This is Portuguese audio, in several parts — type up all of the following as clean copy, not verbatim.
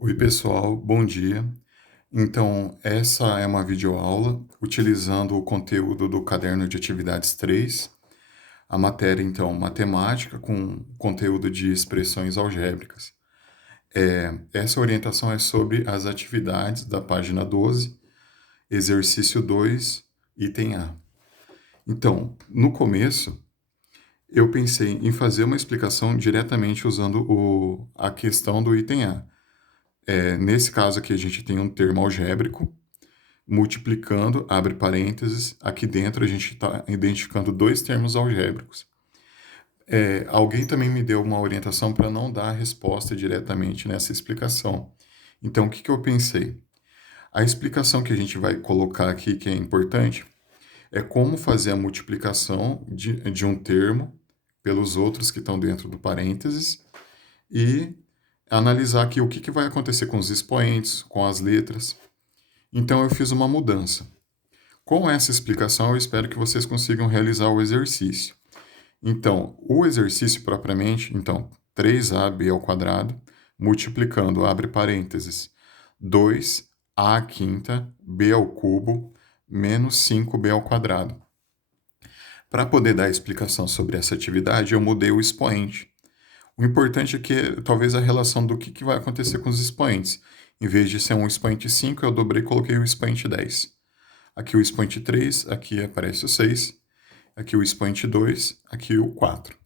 Oi, pessoal, bom dia. Então, essa é uma videoaula utilizando o conteúdo do Caderno de Atividades 3, a matéria, então, matemática com conteúdo de expressões algébricas. Essa orientação é sobre as atividades da página 12, exercício 2, item A. Então, no começo, eu pensei em fazer uma explicação diretamente usando a questão do item A. Nesse caso aqui, a gente tem um termo algébrico, multiplicando, abre parênteses, aqui dentro a gente está identificando dois termos algébricos. Alguém também me deu uma orientação para não dar a resposta diretamente nessa explicação. Então, o que que eu pensei? A explicação que a gente vai colocar aqui, que é importante, é como fazer a multiplicação de um termo pelos outros que estão dentro do parênteses e analisar aqui o que que vai acontecer com os expoentes, com as letras. Então, eu fiz uma mudança. Com essa explicação, eu espero que vocês consigam realizar o exercício. Então, o exercício propriamente, então, 3ab ao quadrado, multiplicando, abre parênteses, 2a à quinta, b ao cubo, menos 5b ao quadrado. Para poder dar a explicação sobre essa atividade, eu mudei o expoente. O importante é que talvez a relação do que vai acontecer com os expoentes. Em vez de ser um expoente 5, eu dobrei e coloquei o expoente 10. Aqui o expoente 3, aqui aparece o 6, aqui o expoente 2, aqui o 4.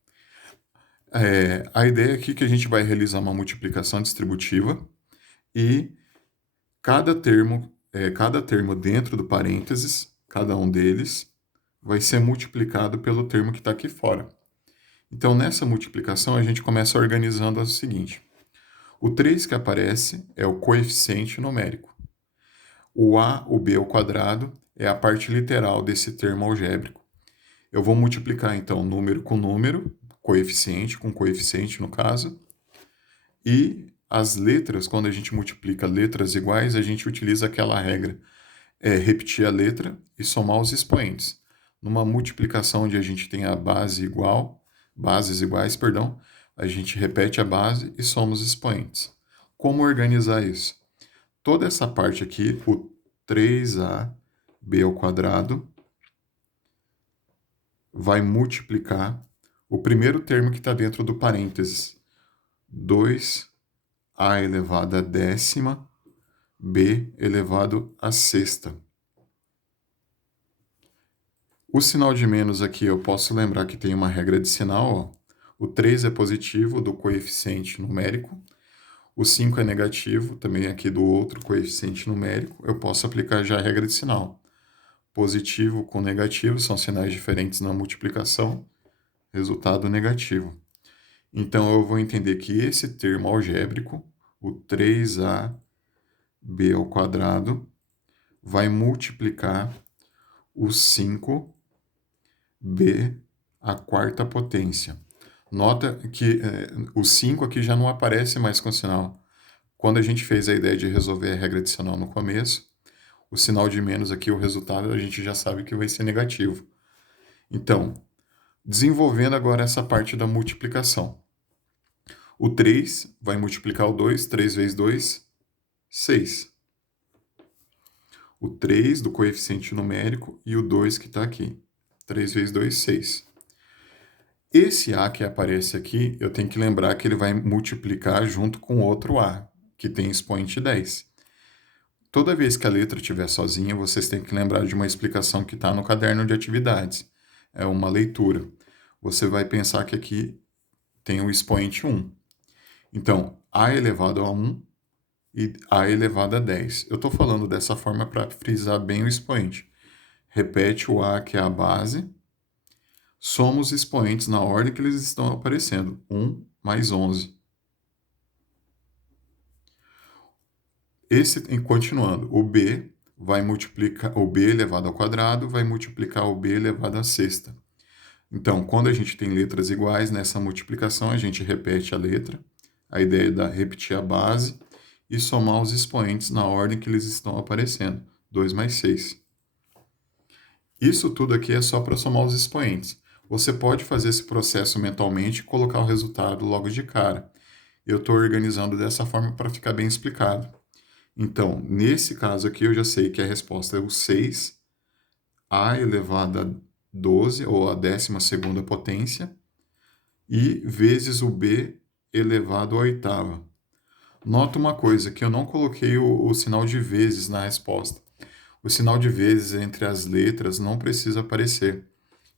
A ideia aqui é que a gente vai realizar uma multiplicação distributiva e cada termo dentro do parênteses, cada um deles, vai ser multiplicado pelo termo que está aqui fora. Então, nessa multiplicação, a gente começa organizando o seguinte. O 3 que aparece é o coeficiente numérico. O a, o b ao quadrado, é a parte literal desse termo algébrico. Eu vou multiplicar, então, número com número, coeficiente com coeficiente, no caso. E as letras, quando a gente multiplica letras iguais, a gente utiliza aquela regra, repetir a letra e somar os expoentes. Numa multiplicação onde a gente tem a bases iguais, perdão, a gente repete a base e soma os expoentes. Como organizar isso? Toda essa parte aqui, o 3ab ao quadrado, vai multiplicar o primeiro termo que está dentro do parênteses, 2a elevado a décima, b elevado a sexta. O sinal de menos aqui, eu posso lembrar que tem uma regra de sinal, ó. O 3 é positivo do coeficiente numérico, o 5 é negativo, também aqui do outro coeficiente numérico, eu posso aplicar já a regra de sinal. Positivo com negativo são sinais diferentes na multiplicação, resultado negativo. Então, eu vou entender que esse termo algébrico, o 3ab ao quadrado, vai multiplicar o 5b à quarta potência. Nota que o 5 aqui já não aparece mais com sinal. Quando a gente fez a ideia de resolver a regra adicional no começo, o sinal de menos aqui, o resultado, a gente já sabe que vai ser negativo. Então, desenvolvendo agora essa parte da multiplicação. O 3 vai multiplicar o 2, 3 vezes 2, 6. O 3 do coeficiente numérico e o 2 que está aqui. 3 vezes 2, 6. Esse A que aparece aqui, eu tenho que lembrar que ele vai multiplicar junto com outro A, que tem expoente 10. Toda vez que a letra estiver sozinha, vocês têm que lembrar de uma explicação que está no caderno de atividades. É uma leitura. Você vai pensar que aqui tem o expoente 1. Então, A elevado a 1 e A elevado a 10. Eu estou falando dessa forma para frisar bem o expoente. Repete o A, que é a base. Soma os expoentes na ordem que eles estão aparecendo. 1 mais 11. Continuando, o B vai multiplicar o B elevado ao quadrado, vai multiplicar o B elevado à sexta. Então, quando a gente tem letras iguais, nessa multiplicação a gente repete a letra. A ideia é repetir a base e somar os expoentes na ordem que eles estão aparecendo. 2 mais 6. Isso tudo aqui é só para somar os expoentes. Você pode fazer esse processo mentalmente e colocar o resultado logo de cara. Eu estou organizando dessa forma para ficar bem explicado. Então, nesse caso aqui, eu já sei que a resposta é o 6a elevado a 12, ou a 12ª potência, e vezes o b elevado à oitava. Nota uma coisa, que eu não coloquei o sinal de vezes na resposta. O sinal de vezes entre as letras não precisa aparecer.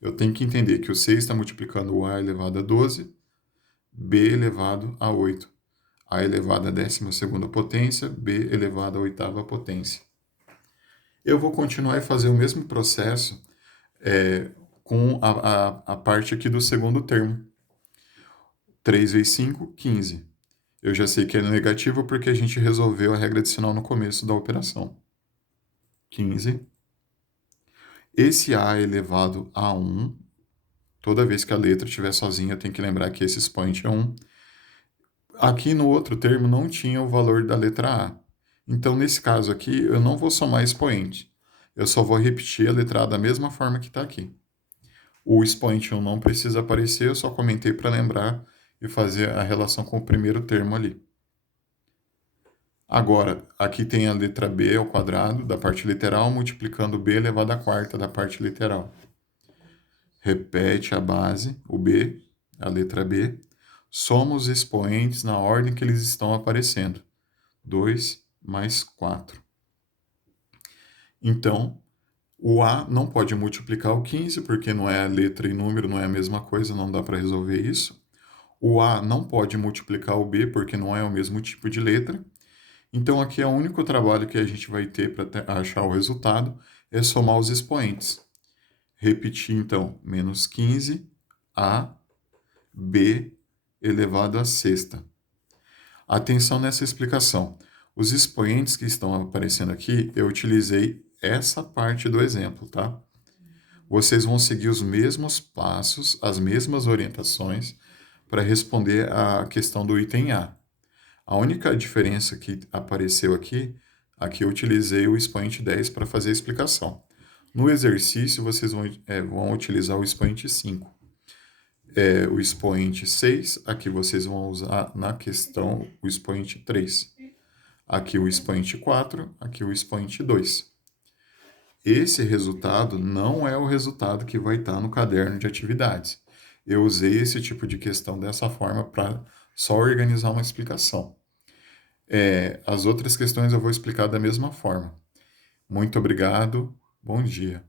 Eu tenho que entender que o 6 está multiplicando o a elevado a 12, b elevado a 8. A elevado à 12ª potência, b elevado à oitava potência. Eu vou continuar e fazer o mesmo processo com a parte aqui do segundo termo. 3 vezes 5, 15. Eu já sei que é negativo porque a gente resolveu a regra adicional no começo da operação. 15. Esse a elevado a 1, toda vez que a letra estiver sozinha, eu tenho que lembrar que esse expoente é 1. Aqui no outro termo não tinha o valor da letra A. Então, nesse caso aqui, eu não vou somar expoente. Eu só vou repetir a letra A da mesma forma que está aqui. O expoente 1 não precisa aparecer, eu só comentei para lembrar e fazer a relação com o primeiro termo ali. Agora, aqui tem a letra b ao quadrado da parte literal, multiplicando b elevado à quarta da parte literal. Repete a base, o b, a letra b. Soma os expoentes na ordem que eles estão aparecendo. 2 mais 4. Então, o A não pode multiplicar o 15, porque não é letra e número, não é a mesma coisa, não dá para resolver isso. O A não pode multiplicar o B, porque não é o mesmo tipo de letra. Então, aqui é o único trabalho que a gente vai ter para achar o resultado, é somar os expoentes. Repetir, então, menos 15, A, B elevado à sexta. Atenção nessa explicação. Os expoentes que estão aparecendo aqui, eu utilizei essa parte do exemplo, tá? Vocês vão seguir os mesmos passos, as mesmas orientações para responder a questão do item A. A única diferença que apareceu aqui eu utilizei o expoente 10 para fazer a explicação. No exercício, vocês vão utilizar o expoente 5. O expoente 6, aqui vocês vão usar na questão o expoente 3. Aqui o expoente 4, aqui o expoente 2. Esse resultado não é o resultado que vai estar no caderno de atividades. Eu usei esse tipo de questão dessa forma para só organizar uma explicação. As outras questões eu vou explicar da mesma forma. Muito obrigado, bom dia.